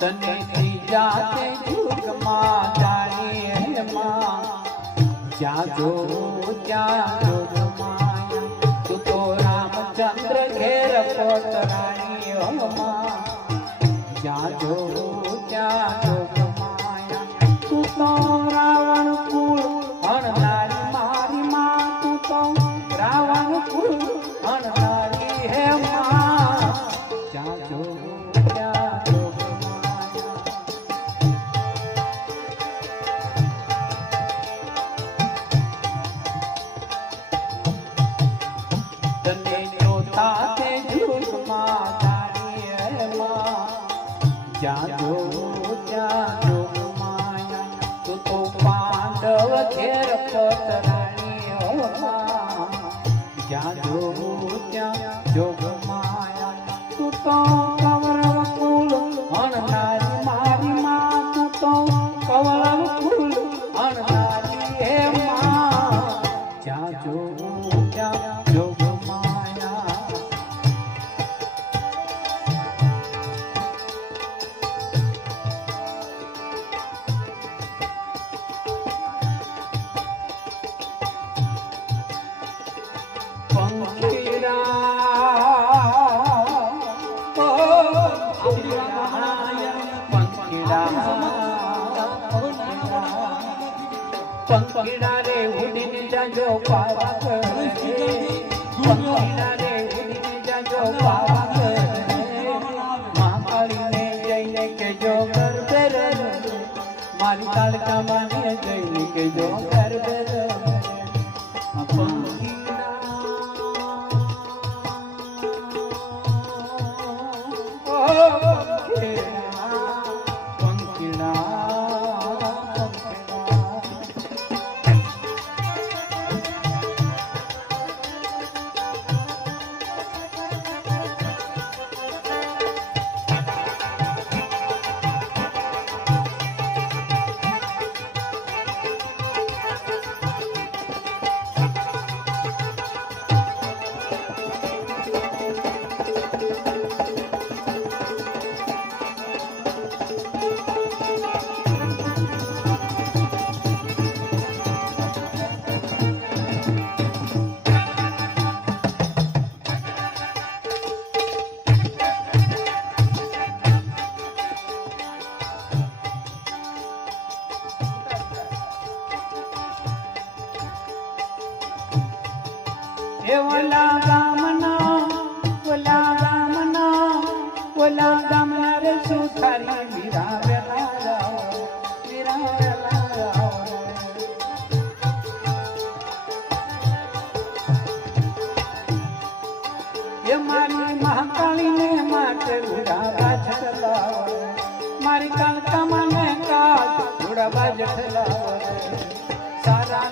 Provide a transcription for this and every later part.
તને જાતે જુગમાં જાણીએ માં? જ્યાં જો ત્યાં જો માયા તું તો રામચંદ્ર ઘેર પોતરાણી જ્યાં જો ત્યાં જોગ માયા તું તો પંખીડા રે, ઉડીને જાજો પાવા કરે પંખીડા રે, ઉડીને જાજો પાવા કરે મહાકાળીને જઈને કેજો ગરબે રે મારી કાળકા માને જઈને એ ઓલા ગામના ઓલા ગામના ઓલા ગામના રે સુથારી મીરા મીરા મારી મહાકાળીને માટે ઉડાવા છલાવે મારી કાળકા મને કાળ ઉડાવા જઠલાવે સારા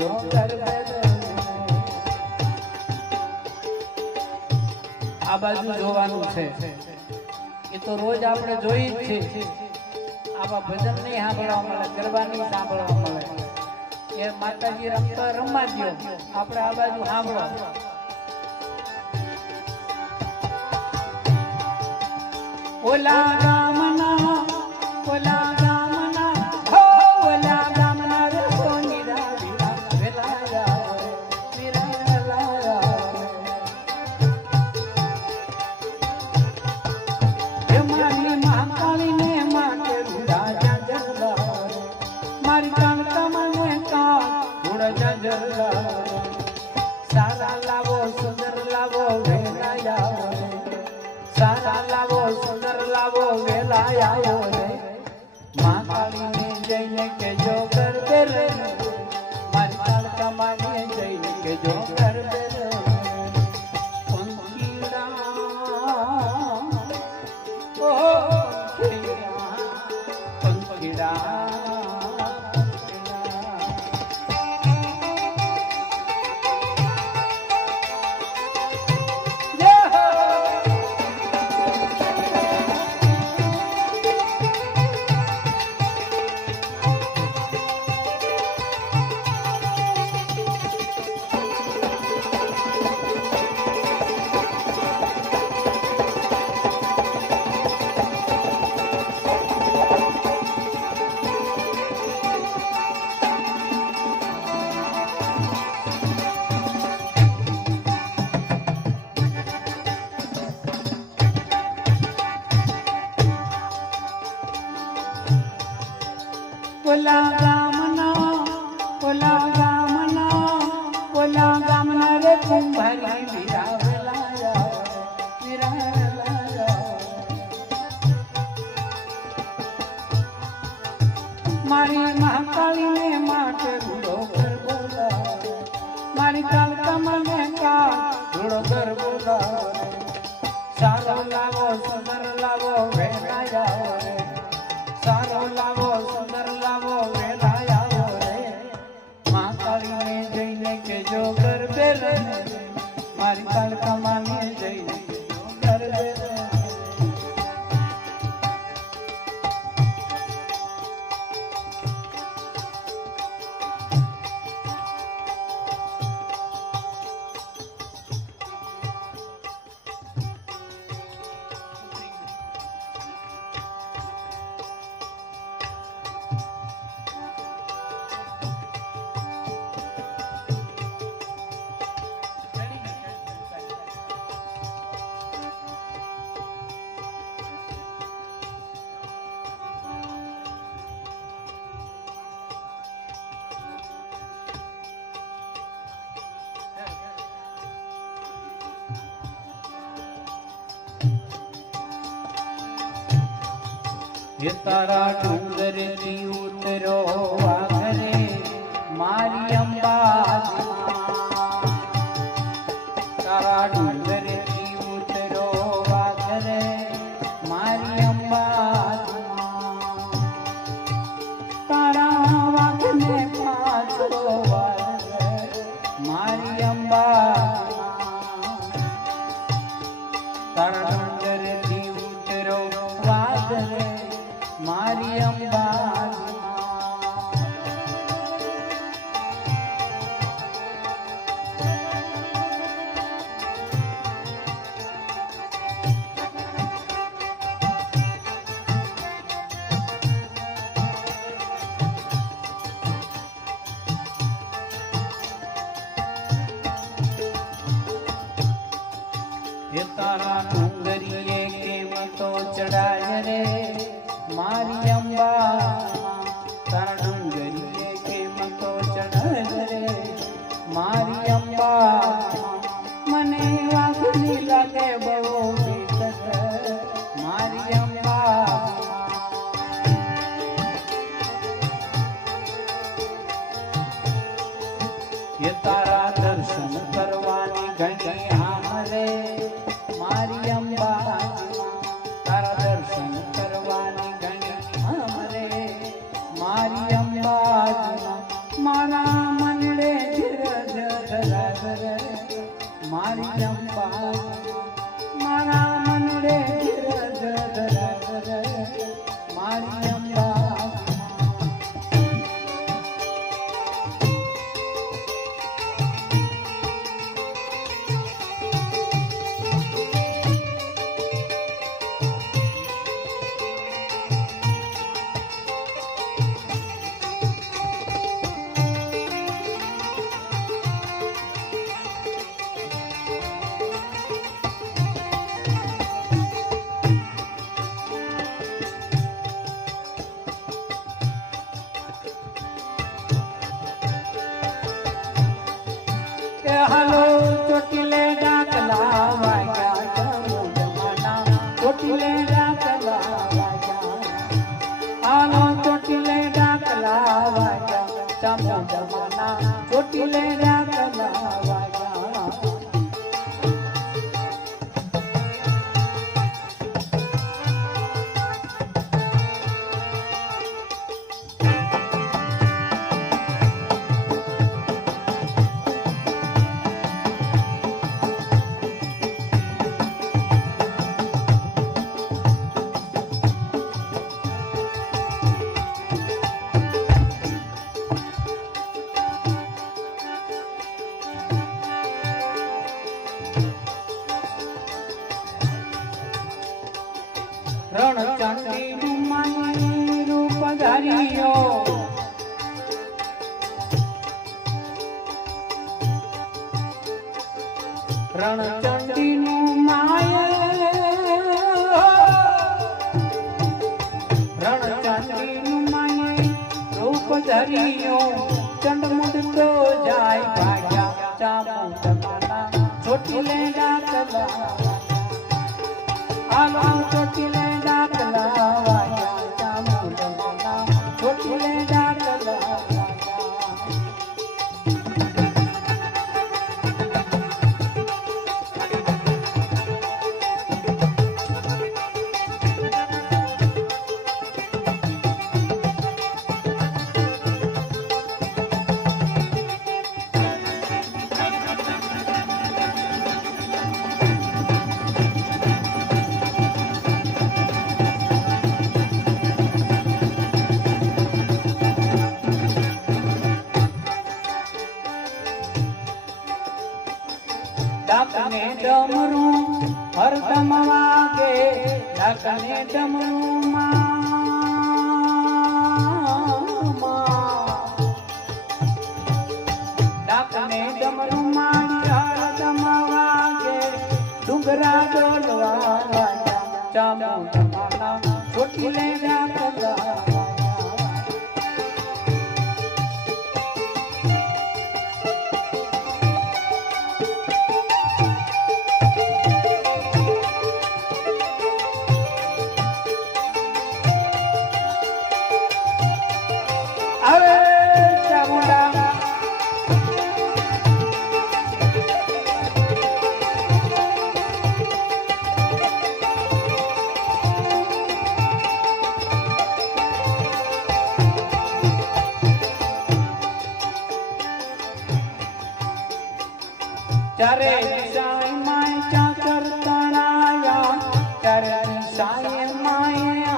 આ બાજુ જોવાનું છે. એ તો રોજ આપણે જોઈ જ છે. આવા ભજન નહીં સાંભળવા મળે, ગરબા નહીં સાંભળવા મળે. એ માતાજી રમતા રમવા દ્યો. આપણે આ બાજુ સાંભળો. ઓલા ગામના Allah મારી મહાકાળીને માટે મારી કાલકા મને કા હે તારા ડુંગરથી ઉતરો આખરે મારી અંબા તારા ડુંગર મારી અંબા, મને વાસની લાગે બહુ મારી અંબા. એ તારા દર્શન કરવાની ઘણી હામરે મારી અંબા. તારા દર્શન કરવાની ઘણી હામરે મારી અંબા, મારા મંડળે મારી ચંપા મારા મનડે દમો દમાના ચોટી લઈને ધરિયો ચંડમુંડ તો જાય ભાગ્યા છોટી ચોટીલે ડાકલા આલો ચોટીલે ડાકલા વાયા ડાકને ડમરું ડાકને ડમરું મારી હરદમ વાગે ડુંગરા ડોલવા ડાકલા વાગ્યા. ચારે દિશાએ માય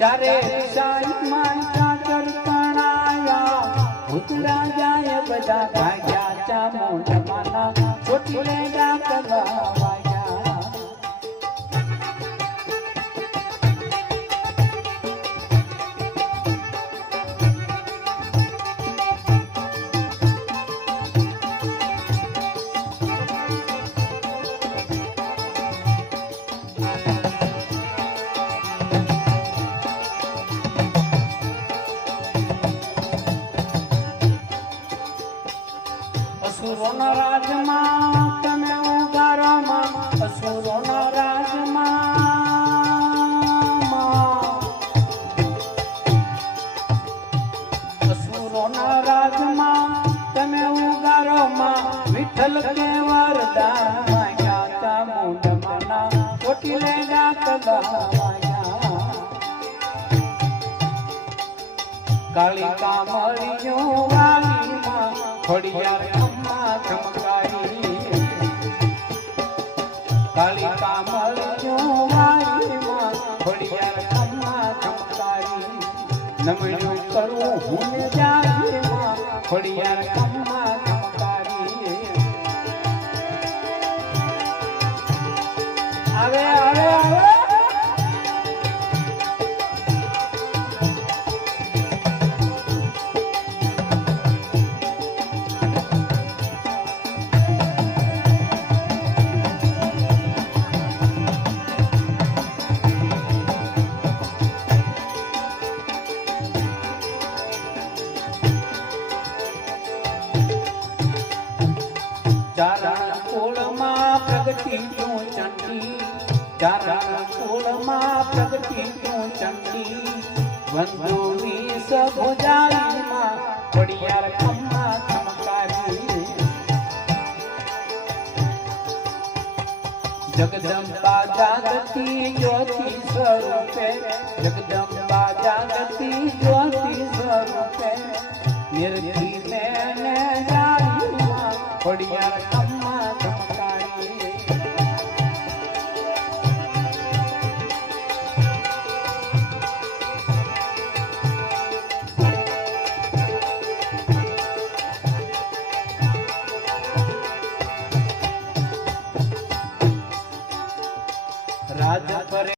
ચારે દિશામાં ચાચર તણાયા ભૂતરા જાય બધા ભાગ્યા ચામુંડમાના. ચોટીલે ડાકલા અસુરોના રાજમાં તમે ઉગારોમાં વિઠ્ઠલ કે માંગ્યા ચામુંડમાના ચોટીલે ડાકલા વાગ્યા કાળી કામળીઓ વાલીમાં ખોડિયાર અમ્મા ચમકારી નમણું કરું હું જાગીમાં ફળિયાર અમ્મા પ્રગતિ તું ચંડી બંધુની સભુજાઈમાં ખોડિયાર ખમ્મા ચમકારી જગદંબા જાગતી જ્યોતિ સ્વરૂપે જગદંબા